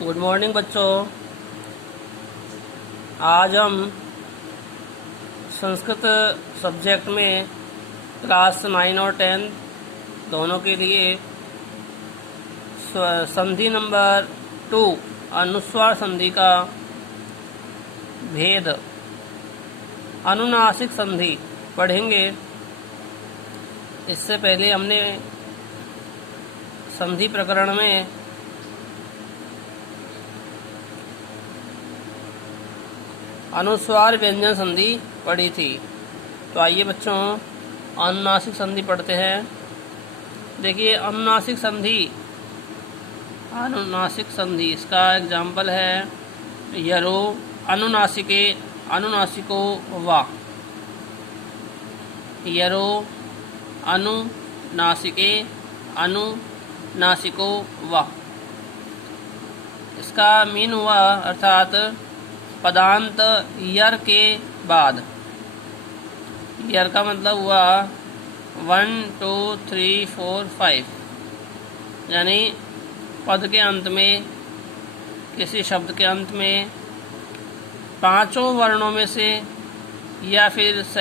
Good morning बच्चों। आज हम संस्कृत सब्जेक्ट में क्लास 9 और 10 दोनों के लिए संधि नंबर 2 अनुस्वार संधि का भेद अनुनासिक संधि पढ़ेंगे। इससे पहले हमने संधि प्रकरण में अनुस्वार व्यंजन संधि पढ़ी थी। तो आइए बच्चों अनुनासिक संधि पढ़ते हैं। देखिए अनुनासिक संधि इसका एग्जाम्पल है यरो अनुनासिके अनुनासिको वा। यरो अनुनासिके अनुनासिको वा। इसका मीन हुआ अर्थात पदांत यर के बाद। यर का मतलब हुआ 1 2 3 4 5, यानी पद के अंत में, किसी शब्द के अंत में पांचों वर्णों में से या फिर श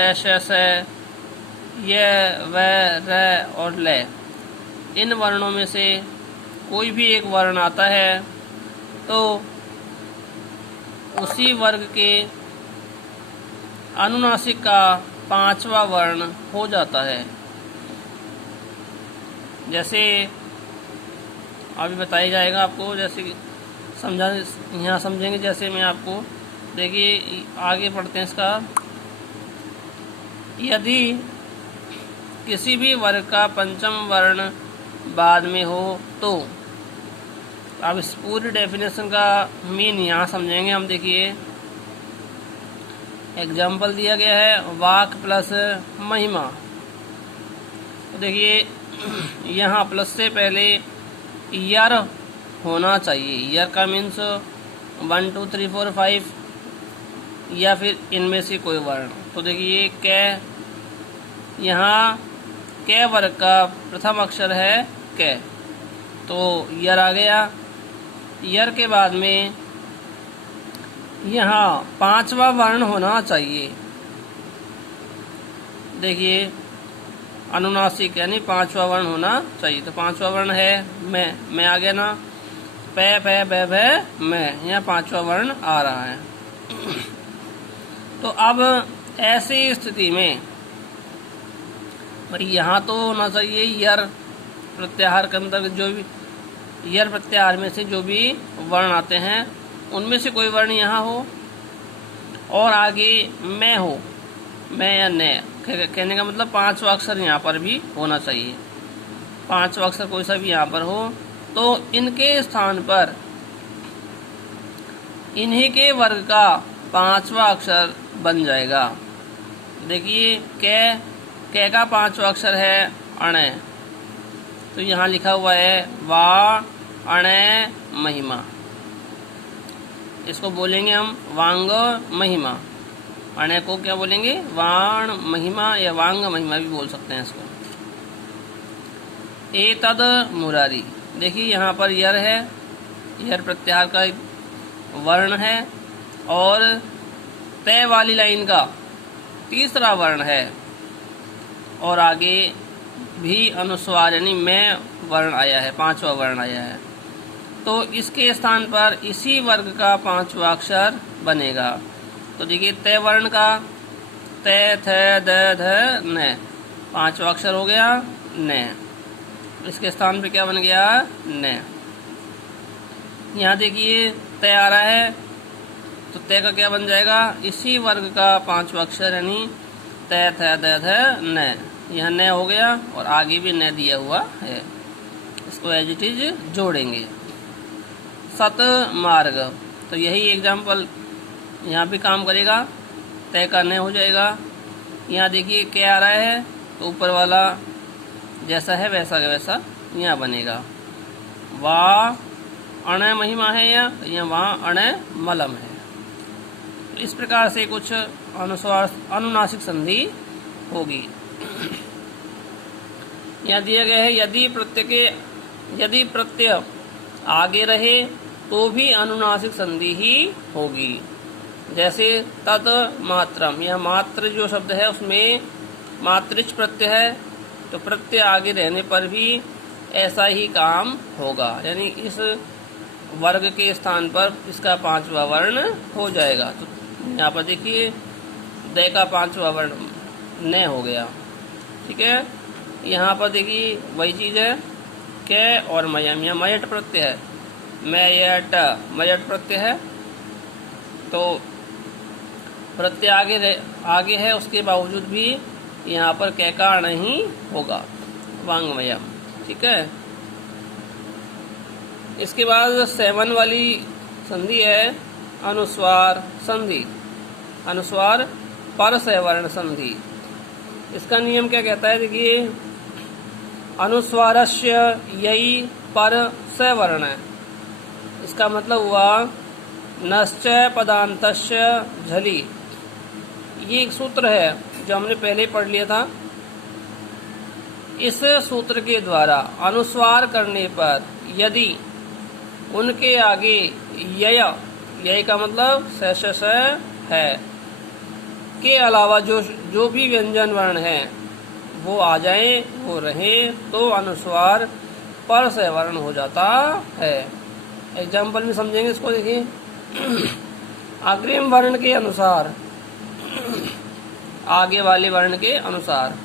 य व र और ल, इन वर्णों में से कोई भी एक वर्ण आता है तो उसी वर्ग के अनुनासिक का पांचवा वर्ण हो जाता है। जैसे अभी बताया जाएगा आपको, जैसे यहाँ समझेंगे। जैसे मैं आपको देखिए आगे पढ़ते हैं इसका। यदि किसी भी वर्ग का पंचम वर्ण बाद में हो तो। अब इस पूरी डेफिनेशन का मीन यहाँ समझेंगे हम। देखिए एग्जाम्पल दिया गया है वाक प्लस महिमा। तो देखिए यहाँ प्लस से पहले यर होना चाहिए। यर का मीन्स 1 2 3 4 5 या फिर इनमें से कोई वर्ण। तो देखिए कै, यहाँ कै वर्ग का प्रथम अक्षर है कै, तो यर आ गया। यर के बाद में यहाँ पांचवा वर्ण होना चाहिए। देखिए अनुनासिक यानी पांचवा वर्ण होना चाहिए। तो पांचवा वर्ण है मैं आ गया ना, पै पै बै भै मैं, यहाँ पांचवा वर्ण आ रहा है। तो अब ऐसी स्थिति में भाई यहाँ तो होना चाहिए यर प्रत्याहार के अंतर्गत, जो भी यर प्रत्याहार में से जो भी वर्ण आते हैं उनमें से कोई वर्ण यहाँ हो, और आगे मैं हो, मैं या ने, कहने का मतलब पांचवा अक्षर यहाँ पर भी होना चाहिए। पांचवा अक्षर कोई सा भी यहाँ पर हो तो इनके स्थान पर इन्हीं के वर्ग का पांचवा अक्षर बन जाएगा। देखिए कै का पांचवा अक्षर है अणे, तो यहाँ लिखा हुआ है वा अणे महिमा। इसको बोलेंगे हम वांग महिमा। अणे को क्या बोलेंगे? वाण महिमा या वांग महिमा भी बोल सकते हैं इसको। एतद मुरारी। देखिए यहाँ पर यर है, यर प्रत्याहार का वर्ण है, और तय वाली लाइन का तीसरा वर्ण है, और आगे भी अनुस्वार यानी मैं वर्ण आया है, पांचवा वर्ण आया है। तो इसके स्थान पर इसी वर्ग का पांचवा अक्षर बनेगा। तो देखिए तय वर्ण का तय थ द ध न, पांचवा अक्षर हो गया न। इसके स्थान पे क्या बन गया? न। यहाँ देखिए तय आ रहा है, तो तय का क्या बन जाएगा? इसी वर्ग का पांचवा अक्षर यानी तय थ द ध न। यह न हो गया और आगे भी न दिया हुआ है, इसको एज इट इज जोड़ेंगे। सत मार्ग, तो यही एग्जाम्पल यहाँ भी काम करेगा। तय का न हो जाएगा। यहाँ देखिए क्या आ रहा है, तो ऊपर वाला जैसा है वैसा का वैसा यहाँ बनेगा। वाह अण महिमा है, या यहाँ वहाँ अण मलम है। इस प्रकार से कुछ अनुनासिक संधि होगी। यहाँ दिया गया है यदि प्रत्यय आगे रहे तो भी अनुनासिक संधि ही होगी। जैसे तत् मात्रम, यह मात्र जो शब्द है उसमें मातृच प्रत्यय है, तो प्रत्यय आगे रहने पर भी ऐसा ही काम होगा, यानी इस वर्ग के स्थान पर इसका 5वां वर्ण हो जाएगा। तो यहाँ पर देखिए द का 5वां वर्ण न हो गया, ठीक है। यहाँ पर देखिए वही चीज है कै और मयम, यहाँ मयट प्रत्यय है, मयट मयट प्रत्यय है, तो प्रत्यय आगे है, उसके बावजूद भी यहाँ पर कै का नहीं होगा, वांगमयम, ठीक है। इसके बाद 7 वाली संधि है अनुस्वार संधि, अनुस्वार पर सवर्ण संधि। इसका नियम क्या कहता है, देखिए अनुस्वारस्य यही पर सवर्ण है, इसका मतलब हुआ नश्चय पदान्तस्य झलि। ये एक सूत्र है जो हमने पहले पढ़ लिया था। इस सूत्र के द्वारा अनुस्वार करने पर यदि उनके आगे यय का मतलब स है के अलावा जो भी व्यंजन वर्ण है वो आ जाए, वो रहे, तो अनुस्वार पर सवर्ण हो जाता है। एग्जाम्पल में समझेंगे इसको, देखिए अग्रिम वर्ण के अनुसार, आगे वाले वर्ण के अनुसार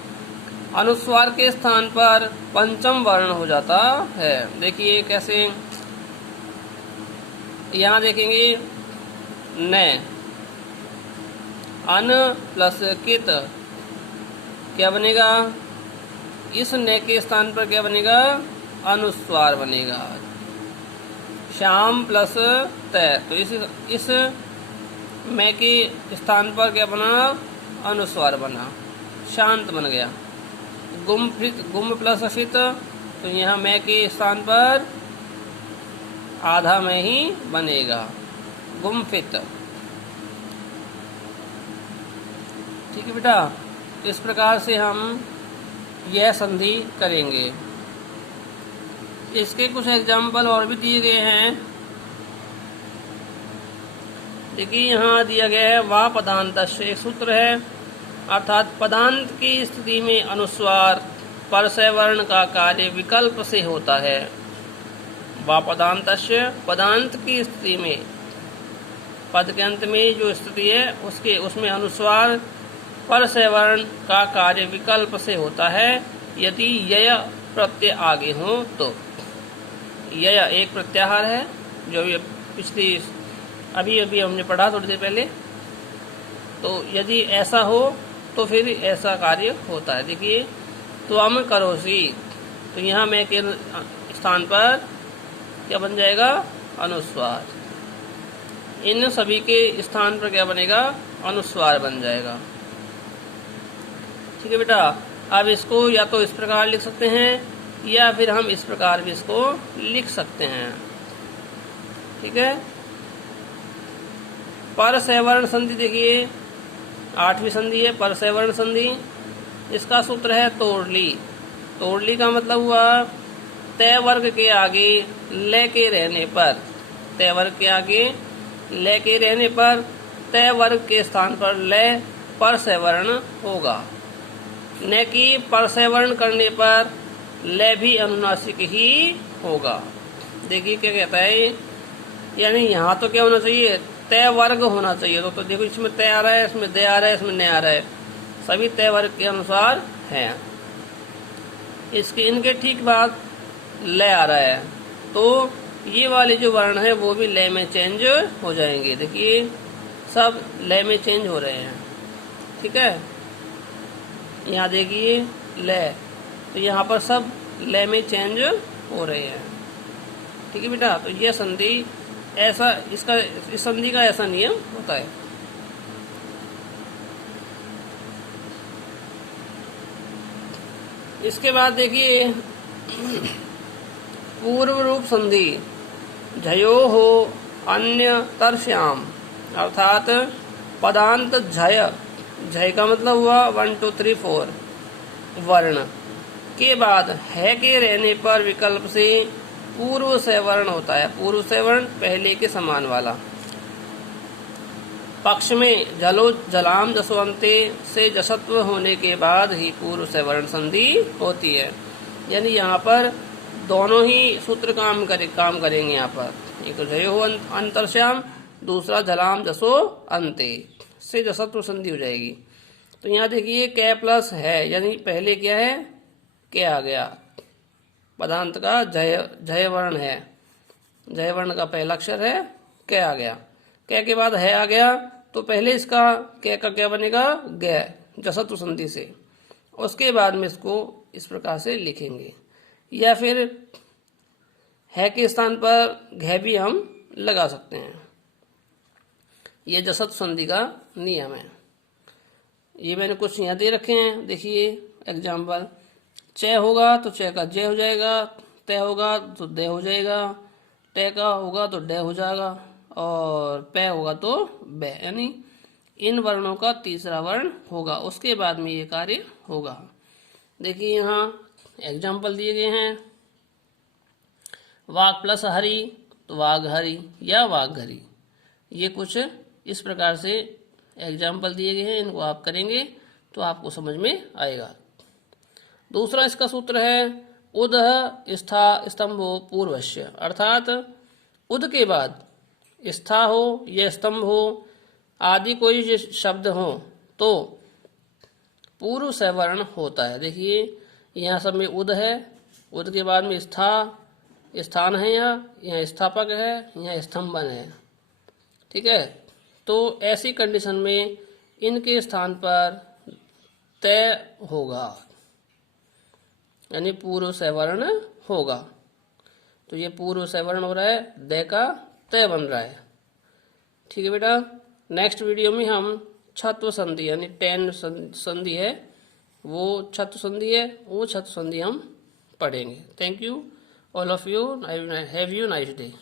अनुस्वार के स्थान पर पंचम वर्ण हो जाता है। देखिए कैसे, यहाँ देखेंगे न, अन प्लस कित क्या बनेगा, इस न के स्थान पर क्या बनेगा, अनुस्वार बनेगा। श्याम प्लस तय, तो इस मैं के स्थान पर क्या बना, अनुस्वार बना, शांत बन गया। गुम प्लस असित, तो यहाँ मैं के स्थान पर आधा में ही बनेगा, गुम्फित, ठीक है बेटा। इस प्रकार से हम यह संधि करेंगे। इसके कुछ एग्जाम्पल और भी दिए गए हैं। देखिए यहाँ दिया गया है वा पदांत, एक सूत्र है, अर्थात पदांत की स्थिति में अनुस्वार पर सवर्ण का कार्य विकल्प से होता है। वा पदांत, पदांत की स्थिति में, पद के अंत में जो स्थिति है उसमें अनुस्वार पर सवर्ण का कार्य विकल्प से होता है यदि यय प्रत्यय आगे हो तो। यय एक प्रत्याहार है जो पिछली अभी हमने पढ़ा थोड़ी देर पहले, तो यदि ऐसा हो तो फिर ऐसा कार्य होता है। देखिए त्वम करोसि, तो यहाँ मैं के स्थान पर क्या बन जाएगा, अनुस्वार। इन सभी के स्थान पर क्या बनेगा, अनुस्वार बन जाएगा, ठीक है बेटा। अब इसको या तो इस प्रकार लिख सकते हैं या फिर हम इस प्रकार भी इसको लिख सकते हैं, ठीक है। पर सवर्ण संधि देखिए 8वीं संधि है पर सवर्ण संधि। इसका सूत्र है तोड़ली। तोड़ली का मतलब हुआ तय वर्ग के आगे ले के रहने पर, तय वर्ग के आगे ले के रहने पर तय वर्ग के स्थान पर ले पर सवर्ण होगा, न कि पर सवर्ण करने पर ले भी अनुनासिक ही होगा। देखिए क्या कहता है, यानी यहाँ तो क्या होना चाहिए, तय वर्ग होना चाहिए। तो देखो इसमें तय आ रहा है, इसमें दे आ रहा है, इसमें न आ रहा है, सभी तय वर्ग के अनुसार हैं। इसके इनके ठीक बाद ले आ रहा है, तो ये वाले जो वर्ण है वो भी ले में चेंज हो जाएंगे। देखिए सब ले में चेंज हो रहे हैं, ठीक है। यहाँ देखिए ले, तो यहाँ पर सब ले में चेंज हो रहे हैं, ठीक है बेटा। तो ये संधि ऐसा, इसका इस संधि का ऐसा नियम होता है। इसके बाद देखिए पूर्व रूप संधि झयो हो अन्य तरश्याम, अर्थात पदांत झय, झय का मतलब हुआ 1 2 3 4 वर्ण के बाद है के रहने पर विकल्प से पूर्व से वर्ण होता है। पूर्व से वर्ण पहले के समान वाला। पक्ष में जलो जलाम जसवंते से जसत्व होने के बाद ही पूर्व से वर्ण संधि होती है। यानी यहाँ पर दोनों ही सूत्र काम करेंगे। यहाँ पर एक तो जय हो अंतरश्याम, दूसरा जलाम जसो अंते से जसत्व संधि हो जाएगी। तो यहाँ देखिए कै प्लस है, यानी पहले क्या है, क्या आ गया, पदांत का जय वर्ण है। जय वर्ण का पहला अक्षर है, क्या आ गया। कै के बाद है आ गया, तो पहले इसका कै का क्या बनेगा, गे, जसत्व संधि से। उसके बाद में इसको इस प्रकार से लिखेंगे, या फिर है के स्थान पर घे भी हम लगा सकते हैं। यह जसत्व संधि का नियम है। ये मैंने कुछ यहाँ दे रखे हैं, देखिए एग्जाम्पल। च होगा तो च का ज हो जाएगा, तय होगा तो दे हो जाएगा, टे का होगा तो डे हो जाएगा, और पे होगा तो बे, यानी इन वर्णों का तीसरा वर्ण होगा, उसके बाद में ये कार्य होगा। देखिए यहाँ एग्जाम्पल दिए गए हैं। वाघ प्लस हरि तो वाघ हरि या वाघ हरि। ये कुछ इस प्रकार से एग्जाम्पल दिए गए हैं, इनको आप करेंगे तो आपको समझ में आएगा। दूसरा इसका सूत्र है उदः स्था स्तंभो पूर्वस्य, अर्थात उद के बाद स्था हो या स्तंभ हो आदि कोई शब्द हो तो पूर्व से वर्ण होता है। देखिए यहाँ सब में उद है, उद के बाद में स्थान है, यहाँ स्थापक है, यहाँ स्तंभन है, ठीक है। तो ऐसी कंडीशन में इनके स्थान पर तय होगा, यानी पूर्व से वर्ण होगा। तो ये पूर्व से वर्ण हो रहा है, दे का तय बन रहा है, ठीक है बेटा। नेक्स्ट वीडियो में हम छत्व संधि यानी 10 संधि है, वो छत्व संधि है, वो छत्व संधि हम पढ़ेंगे। Thank you all of you, have you nice day.